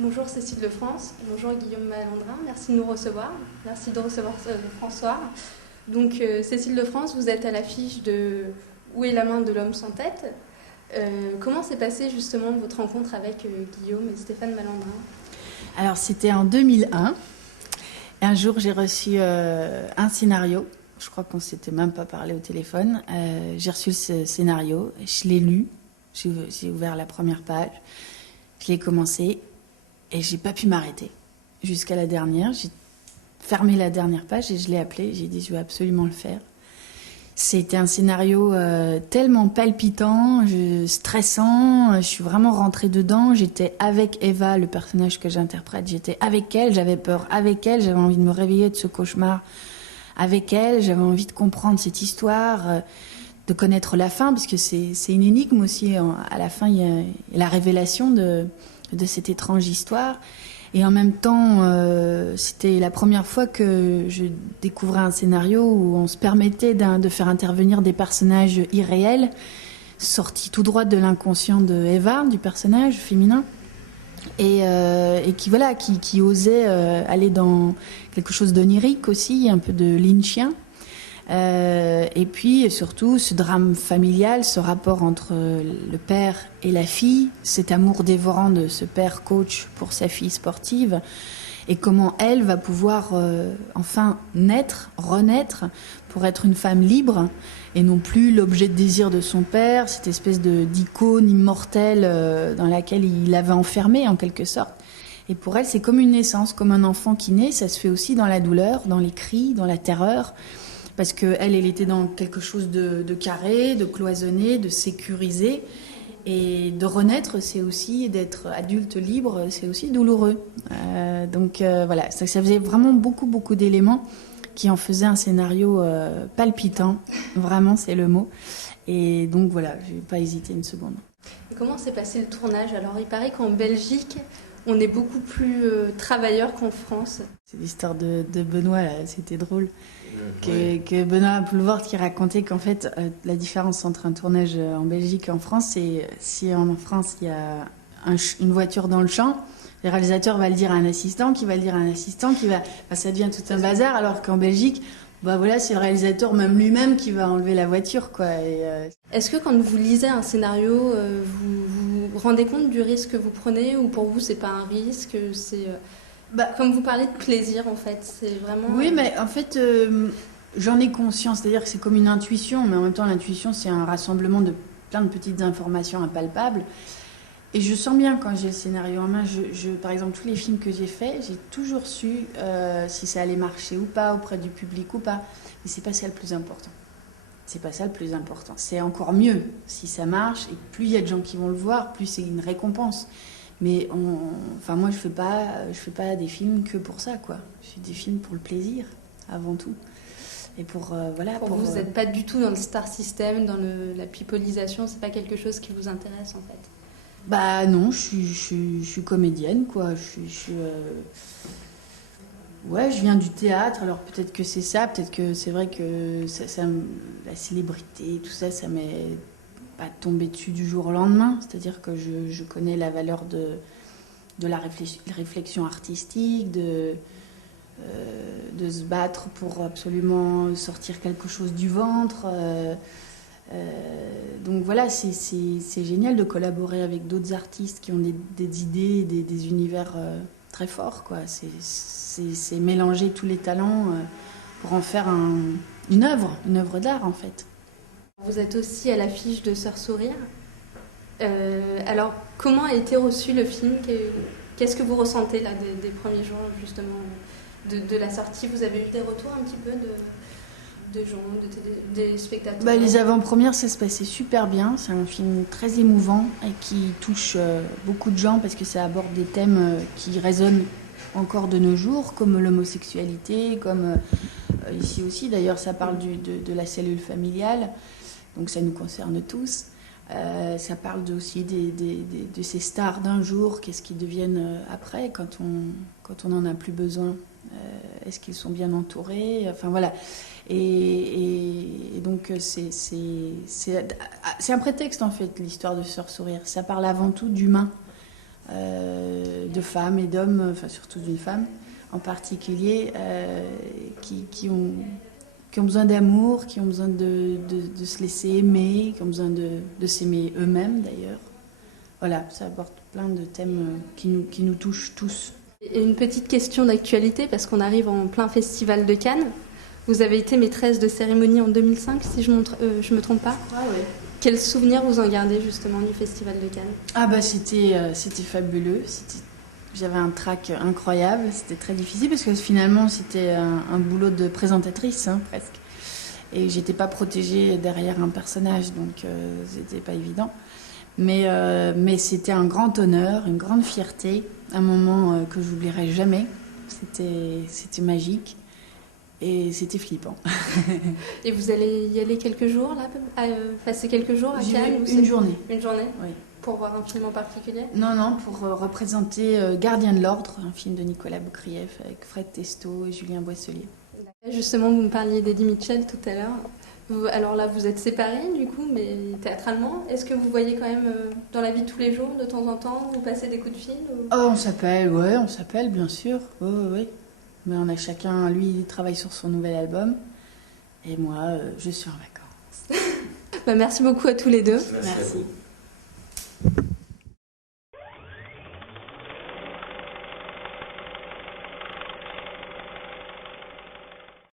Bonjour Cécile de France, bonjour Guillaume Malandrin, merci de nous recevoir, merci de recevoir François. Donc Cécile de France, vous êtes à l'affiche de Où est la main de l'homme sans tête. Comment s'est passée justement votre rencontre avec Guillaume et Stéphane Malandrin? Alors c'était en 2001. Un jour j'ai reçu un scénario. Je crois qu'on ne s'était même pas parlé au téléphone. J'ai reçu ce scénario, je l'ai lu, j'ai ouvert la première page, je l'ai commencé et j'ai pas pu m'arrêter jusqu'à la dernière. J'ai fermé la dernière page et je l'ai appelé, j'ai dit je vais absolument le faire. C'était un scénario tellement palpitant, stressant, je suis vraiment rentrée dedans. J'étais avec Eva, le personnage que j'interprète, j'étais avec elle, j'avais peur avec elle, j'avais envie de me réveiller de ce cauchemar avec elle, j'avais envie de comprendre cette histoire, de connaître la fin, parce que c'est une énigme aussi. À la fin, il y a la révélation de cette étrange histoire. Et en même temps, c'était la première fois que je découvrais un scénario où on se permettait de faire intervenir des personnages irréels, sortis tout droit de l'inconscient de Eva, du personnage féminin, et qui osait aller dans quelque chose d'onirique aussi, un peu de lynchien. Et puis surtout ce drame familial, ce rapport entre le père et la fille, cet amour dévorant de ce père coach pour sa fille sportive, et comment elle va pouvoir enfin renaître pour être une femme libre et non plus l'objet de désir de son père, cette espèce d'icône immortelle dans laquelle il l'avait enfermée en quelque sorte. Et pour elle, c'est comme une naissance, comme un enfant qui naît. Ça se fait aussi dans la douleur, dans les cris, dans la terreur. Parce qu'elle était dans quelque chose de carré, de cloisonné, de sécurisé. Et de renaître, c'est aussi d'être adulte libre, c'est aussi douloureux. Voilà, ça faisait vraiment beaucoup d'éléments qui en faisaient un scénario palpitant. Vraiment, c'est le mot. Et donc voilà, je n'ai pas hésité une seconde. Et comment s'est passé le tournage? Alors il paraît qu'en Belgique, on est beaucoup plus travailleurs qu'en France. C'est l'histoire de Benoît, là, c'était drôle. Que Benoît Poulvord qui racontait qu'en fait, la différence entre un tournage en Belgique et en France, c'est si en France il y a une voiture dans le champ, le réalisateur va le dire à un assistant, qui va le dire à un assistant, ça devient tout un bazar, alors qu'en Belgique, c'est le réalisateur même lui-même qui va enlever la voiture, quoi. Est-ce que quand vous lisez un scénario, vous vous rendez compte du risque que vous prenez, ou pour vous c'est pas un risque, c'est comme vous parlez de plaisir en fait, c'est vraiment... Oui, mais en fait, j'en ai conscience, c'est-à-dire que c'est comme une intuition, mais en même temps l'intuition c'est un rassemblement de plein de petites informations impalpables. Et je sens bien quand j'ai le scénario en main, par exemple tous les films que j'ai faits, j'ai toujours su si ça allait marcher ou pas, auprès du public ou pas. Mais c'est pas ça le plus important. C'est pas ça le plus important. C'est encore mieux si ça marche, et plus il y a de gens qui vont le voir, plus c'est une récompense. Mais moi je fais pas des films que pour ça, quoi. Je fais des films pour le plaisir avant tout. Et pour vous n'êtes pas du tout dans le star system, dans la pipolisation, c'est pas quelque chose qui vous intéresse en fait? Bah non, je suis comédienne, quoi. Ouais, je viens du théâtre, alors peut-être que c'est ça, peut-être que c'est vrai que la célébrité, tout ça, ça m'est pas tombé dessus du jour au lendemain. C'est-à-dire que je connais la valeur de la réflexion artistique, de se battre pour absolument sortir quelque chose du ventre. Donc voilà, c'est génial de collaborer avec d'autres artistes qui ont des idées, des univers très forts, quoi. C'est mélanger tous les talents pour en faire une œuvre d'art en fait. Vous êtes aussi à l'affiche de Sœurs Sourire. Alors, comment a été reçu le film? Qu'est-ce que vous ressentez là des premiers jours justement de la sortie? Vous avez eu des retours un petit peu de gens, des spectateurs? Les avant-premières, ça se passait super bien. C'est un film très émouvant et qui touche beaucoup de gens parce que ça aborde des thèmes qui résonnent encore de nos jours, comme l'homosexualité, comme ici aussi. D'ailleurs, ça parle de la cellule familiale, donc ça nous concerne tous. Ça parle aussi de ces stars d'un jour, qu'est-ce qu'ils deviennent après quand on n'en a plus besoin. Est-ce qu'ils sont bien entourés? Enfin voilà. Et donc c'est un prétexte en fait, l'histoire de Sœurs Sourire. Ça parle avant tout d'humain. de femmes et d'hommes, enfin surtout d'une femme en particulier, qui ont besoin d'amour, qui ont besoin de se laisser aimer, qui ont besoin de s'aimer eux-mêmes d'ailleurs. Voilà, ça aborde plein de thèmes qui nous touchent tous. Et une petite question d'actualité, parce qu'on arrive en plein festival de Cannes. Vous avez été maîtresse de cérémonie en 2005, si je me trompe pas. Ah ouais. Quel souvenir vous en gardez justement du festival de Cannes? Ah bah c'était fabuleux, j'avais un trac incroyable, c'était très difficile parce que finalement c'était un boulot de présentatrice presque. Et j'étais pas protégée derrière un personnage, donc c'était pas évident. Mais c'était un grand honneur, une grande fierté, un moment que j'oublierai jamais. C'était magique et c'était flippant. Et vous allez y aller quelques jours là, passer quelques jours à Cannes? Une journée. Une journée? Oui. Pour voir un film en particulier? Non, pour représenter Gardien de l'Ordre, un film de Nicolas Boukrieff avec Fred Testo et Julien Boisselier. Justement, vous me parliez d'Eddie Mitchell tout à l'heure. Alors là, vous êtes séparés du coup, mais théâtralement. Est-ce que vous voyez quand même dans la vie de tous les jours, de temps en temps, vous passez des coups de fil ou... Oh, on s'appelle bien sûr. Oui. Mais on a chacun, lui, il travaille sur son nouvel album. Et moi, je suis en vacances. Merci beaucoup à tous les deux. Merci.